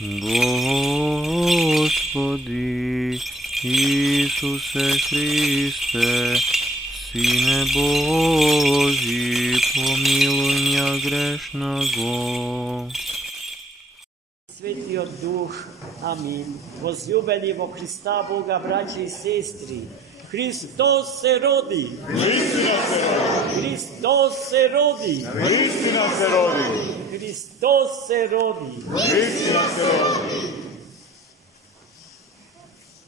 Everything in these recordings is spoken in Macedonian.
Господи Исусе Христе, Сине Божий, помилуй меня грешного. Svetio Duh, amin. Возлюбени во Христа Бога, братья и сестры, Христос се роди! Истина се роди! Христос се роди! Истина се роди! Христос се роди! Истина се роди!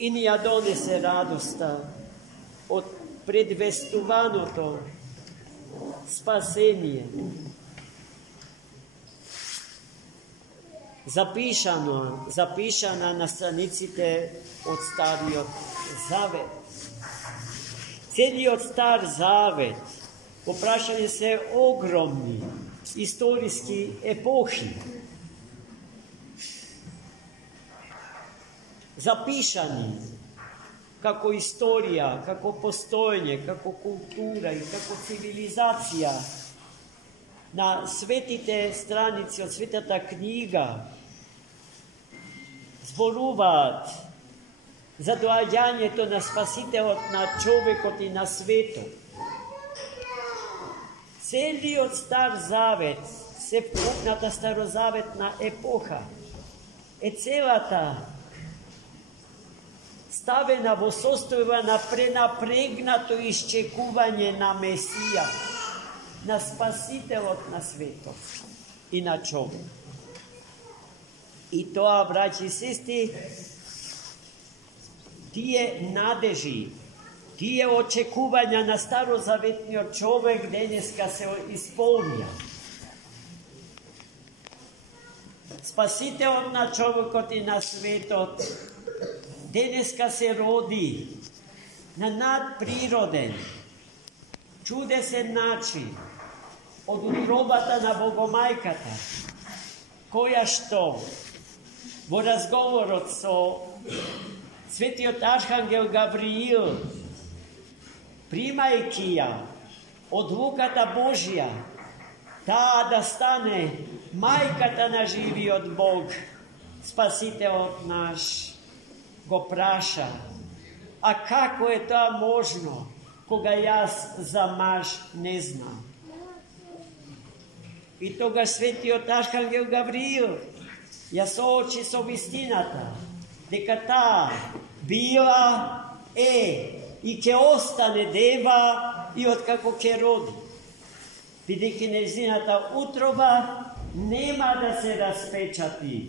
И ни ја донесе радоста од предвестуваното спасение. Запишана на страниците од Стариот Завет. Целиот Стар Завет опрашање се огромни историски епохи. Запишани како историја, како постоење, како култура и како цивилизација на светите страници од Светата книга зборуваат за доаѓањето на Спасителот на човекот и на светот. Целиот Стар Завет, сепкупната старозаветна епоха, е целата ставена во состојба на пренапрегнато исчекување на Месија, на Спасителот на светот и на човек. И тоа, браќи и сестри, тие надежи, тие очекувања на старозаветниот човек денеска се исполнија. Спасителот на човекот и на светот денеска се роди на надприроден, чудесен начин од утробата на Богомајката, која што во разговорот со Светиот Архангел Гавриил, примајќи ја од луката Божја, таа да стане мајката на живиот Бог, Спасителот наш, го праша: а како е тоа можно, кога јас за маж не знам? И тога Светиот Архангел Гавриил ја соочи со вистината, дека таа била и ќе остане дева и откако ќе роди, бидејќи нејзината утроба нема да се распечати.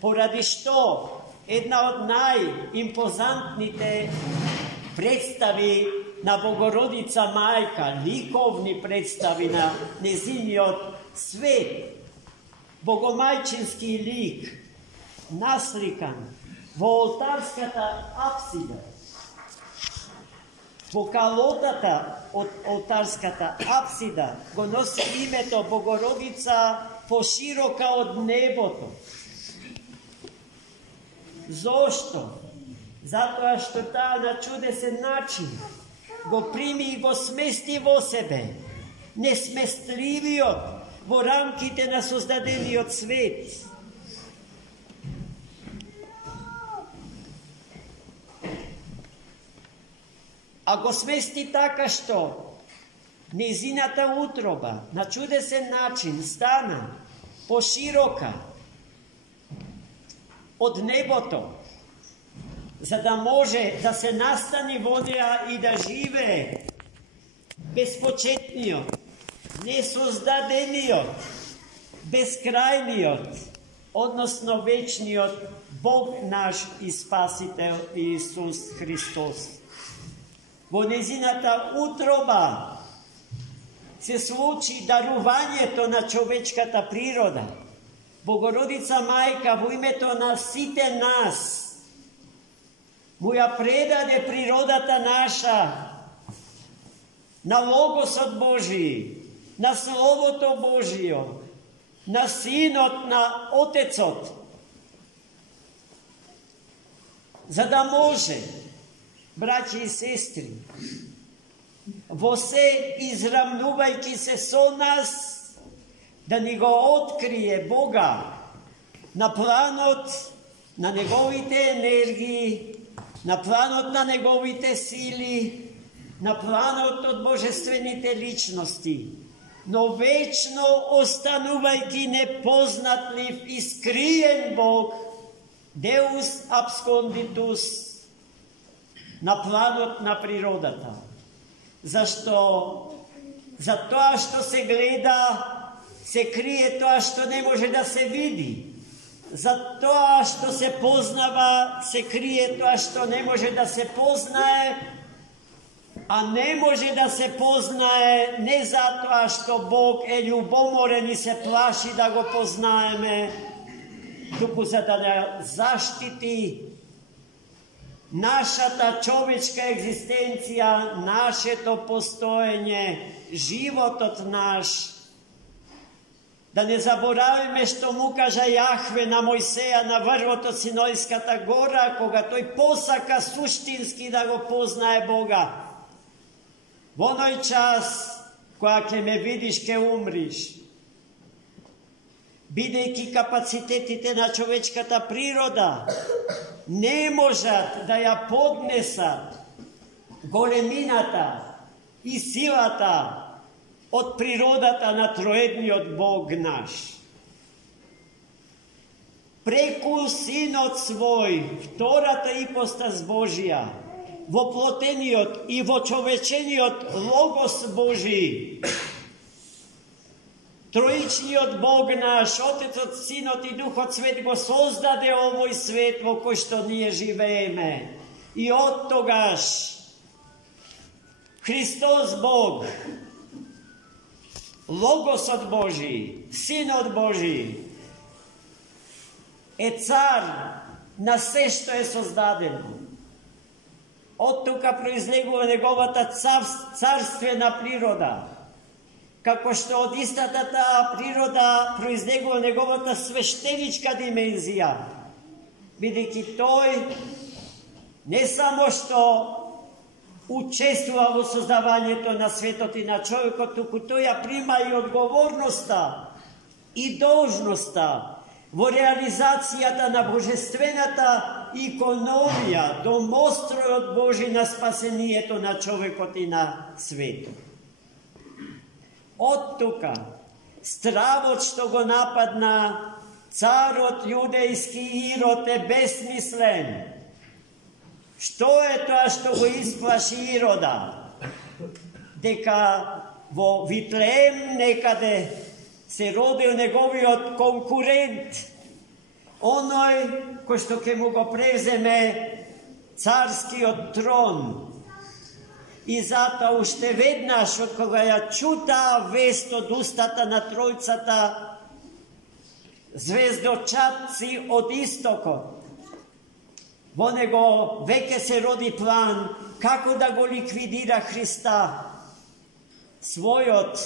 Поради што една од најимпозантните представи на Богородица мајка, ликовни представи на незиниот свет, богомајчински лик, насликан во олтарската апсида. Во калотата од олтарската апсида го носи името Богородица поширока од небото. Зошто? Затоа што таа на чудесен начин го прими и го смести во себе, несместливиот во рамките на создадениот свет. А го смести така што незината утроба на чудесен начин стана поширока од небото, за да може да се настани во неа и да живее безпочетниот, несоздадениот, безкрајниот, односно вечниот Бог наш и Спасител Исус Христос. Во незината утроба се случи дарувањето на човечката природа. Богородица мајка во името на сите нас му ја предаде природата наша на Логосот Божи, на Словото Божио, на Синот, на Отецот, за да може, браќи и сестри, во се израмнувајќи се со нас, да ни го открие Бога на планот на неговите енергии, на планот на неговите сили, на планот од божествените личности, но вечно останувајќи непознатлив и скриен Бог, Deus absconditus, на планот на природата. Зашто? За тоа што се гледа, се крие тоа што не може да се види. За тоа што се познава, се крие тоа што не може да се познае, а не може да се познае не затоа што Бог е љубоморен и се плаши да го познаеме, туку за да заштити нашата човечка екзистенција, нашето постоење, животот наш. Да не заборавиме што му кажа Јахве на Мојсеја на врвот од Синојската гора, кога тој посака суштински да го познае Бога. Во оној час, кога ќе ме видиш, ќе умриш. Бидејќи капацитетите на човечката природа не можат да ја поднесат големината и силата од природата на троедниот Бог наш. Преку Синот свој, втората ипостас Божија, воплотениот и вочовечениот Логос Божи, троичниот Бог наш, Отецот, Синот и Духот Свет го создаде овој свет во кој што ние живееме. И од тогаш Христос Бог, Логосот Божи, Синот Божи, е цар на се што е создадено. Од тука произлегува неговата царствена природа, како што од истата таа природа произлегува неговата свештеничка димензија, бидејќи тој не само што учествува во создавањето на светот и на човекот, туку тој ја прима и одговорноста и должноста во реализацијата на божествената икономија, домостројот Божи на спасението на човекот и на светот. Од тука, стравот што го нападна царот јудејски Ирод е безсмислен. Што е тоа што го исплаши Ирода? Дека во Витлеем некаде се родил неговиот конкурент, оној кој што ќе му го преземе царскиот трон. И затоа уште веднаш, од кога ја чута вест од устата на тројцата звездочатци од истокот, во него веќе се роди план како да го ликвидира Христа, својот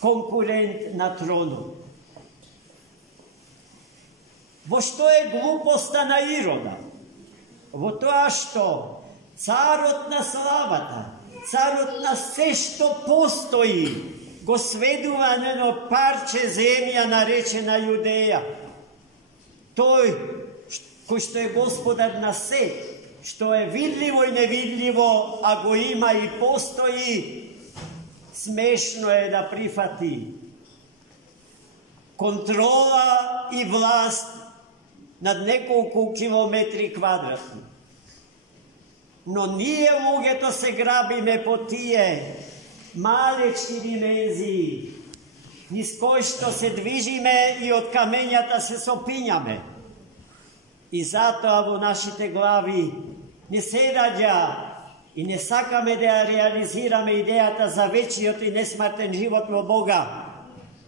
конкурент на тронот. Во што е глупоста на Ирода? Во тоа што царот на славата, царот на се што постои, го сведува на едно парче земја наречена Јудеја. Тој кој што е господар на се, што е видливо и невидливо, а го има и постои, смешно е да прифати контрола и власт над неколку километри квадратни. Но ние луѓето се грабиме по тие малечки димензии, низ кои што се движиме и од камењата се сопињаме. И затоа во нашите глави не се раѓа и не сакаме да ја реализираме идејата за вечниот и несмртен живот во Бога.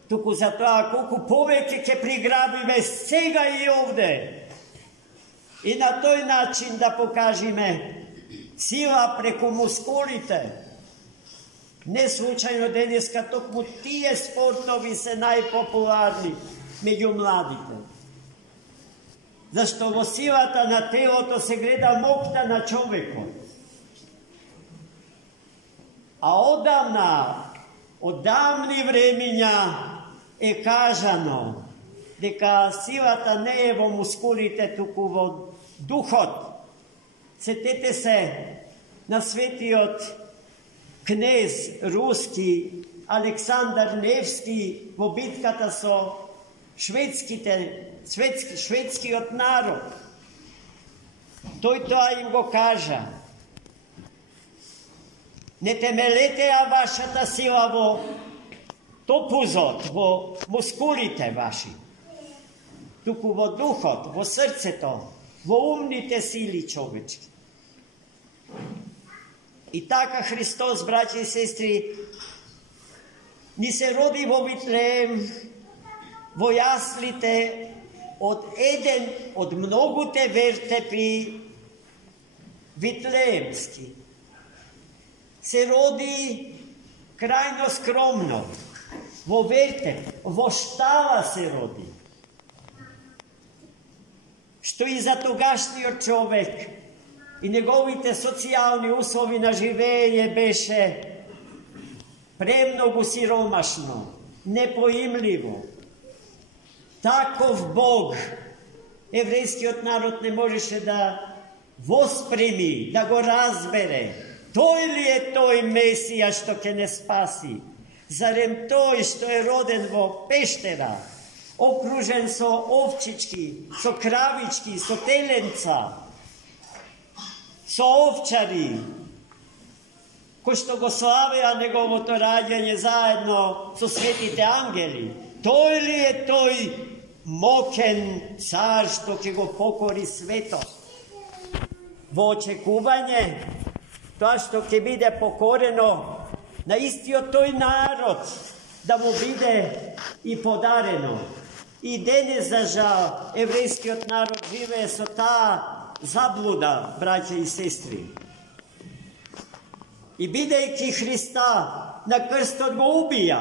Туку за тоа колку повеќе ќе приграбиме сега и овде. И на тој начин да покажиме сила преку мускулите. Не случајно денеска токму тие спортови се најпопуларни меѓу младите. Зашто во силата на телото се гледа моќта на човекот. А одамна, од давни времиња, е кажано дека силата не е во мускулите, туку во духот. Сетете се на светиот кнез руски Александар Невски во битката со шведскиот народ. Тој тоа им го кажа: не темелете ја вашата сила во топузот, во мускулите ваши, туку во духот, во срцето, во умните сили човечки. И така Христос, браќа и сестри, ни се роди во Витлеем, во јаслите, од еден од многуте вертепи витлеемски. Се роди крајно скромно, во вертеп, во штала се роди. Што и за тогашниот човек и неговите социјални услови на живење беше премногу сиромашно, непоимливо. Таков Бог еврејскиот народ не можеше да воспреми, да го разбере. Тој ли е тој Месија што ќе не спаси? Зарем тој што е роден во пештера, окружен со овчички, со кравички, со теленца, со овчари, кои што го славеа неговото раѓање заедно со светите ангели? Тој ли е тој мокен цар што ќе го покори светот? Во очекување тоа што ќе биде покорено на истиот тој народ, да му биде и подарено. И денес, за жал, еврејскиот народ живее со таа заблуда, браќа и сестри. И бидејќи Христа на крстот го убија,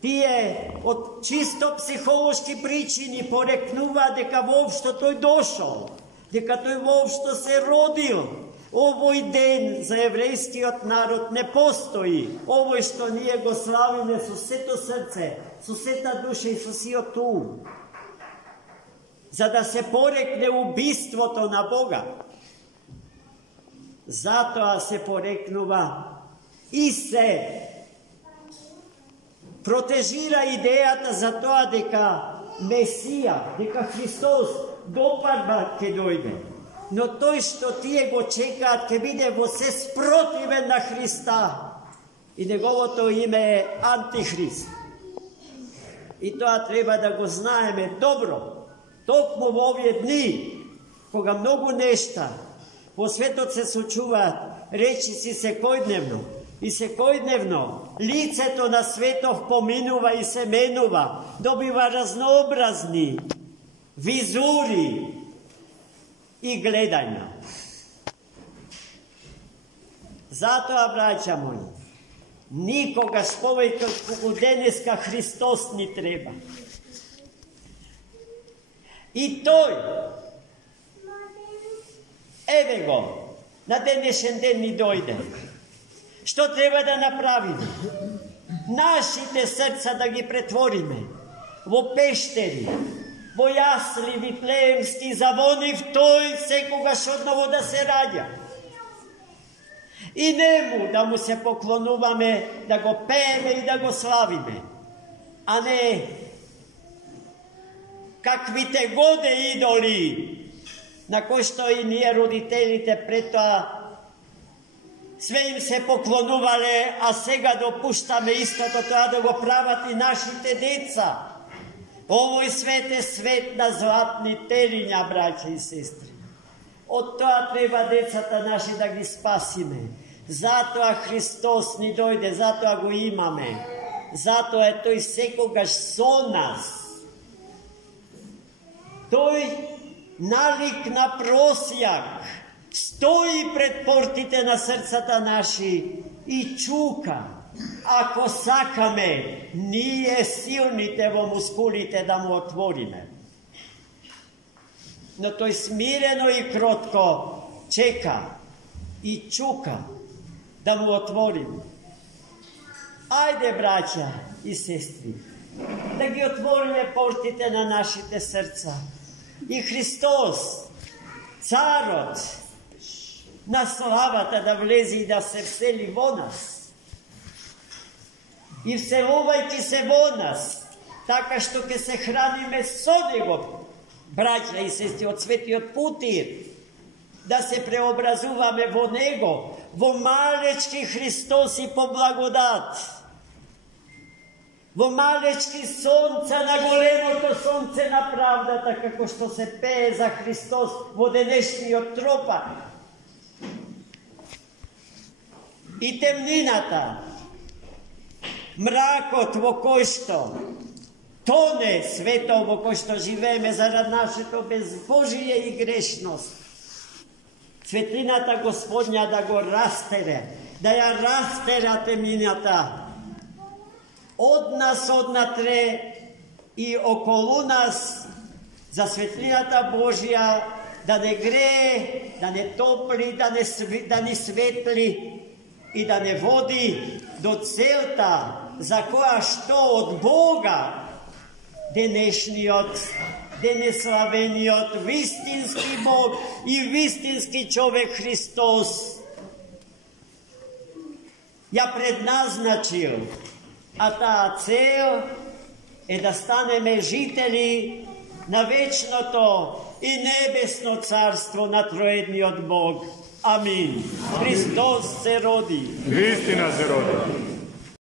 тие од чисто психолошки причини порекнува дека воопшто тој дошол, дека тој воопшто се родил. Овој ден за еврејскиот народ не постои. Овој што ние го славиме со сето срце, со сета душа и со сиот ум. За да се порекне убиството на Бога. Затоа се порекнува и се протежира идејата за тоа дека Месија, дека Христос допарба ќе дојде. Но тој што тие го чекаат ќе биде во се спротивен на Христа. И неговото име е Антихрист. И тоа треба да го знаеме добро. Токму во овие дни, кога многу нешта во светот се случуваат, речиси секојдневно. И секојдневно лицето на светов поминува и се менува. Добива разнообразни визури и гледања. Затоа, браќа мои, никогаш повеќе колку денеска Христос ни треба. И тој, еве го, на денешен ден ни дојде. Што треба да направиме? Нашите срца да ги претвориме во пештери, во јасли витлеемски, завонив тој секогаш одново да се раѓа. И нему да му се поклонуваме, да го пееме и да го славиме, а не каквите годе идоли, на кои што и ние родителите пред тоа све им се поклонувале, а сега допуштаме истото тоа да го прават и нашите деца. Овој свет е свет на златни телиња, браќа и сестри. Од тоа треба децата наши да ги спасиме. Затоа Христос ни дојде, затоа го имаме. Затоа е тој секогаш со нас. Тој налик на просјак стои пред портите на срцата наши и чука. Ако сакаме, ние силните во мускулите да му отвориме. Но тој смирено и кротко чека и чука да му отвориме. Ајде, браќа и сестри, да ги отвориме портите на нашите срца. И Христос, Царот на славата, да влезе и да се всели во нас. И вселувајќи се во нас, така што ќе се храниме со Него, браќа и сестри, од светиот путир, да се преобразуваме во Него, во малечки Христос и по благодат, во малечки сонца на големото сонце на правдата, како што се пее за Христос во денешниот тропак. И темнината, мракот во кој што тоне светот во кој што живееме зарад нашето безбожие и грешност. Светлината Господня да го растере, да ја растера темнината од нас однатре и околу нас, за светлината Божја да не грее, да не топли, да не светли и да не води до целта за која што од Бога денешниот, денеславениот, вистински Бог и вистински човек Христос ја предназначил. А таа цел е да станеме жители на вечното и небесно царство на троедниот Бог. Амин. Христос се роди. Вистина се роди.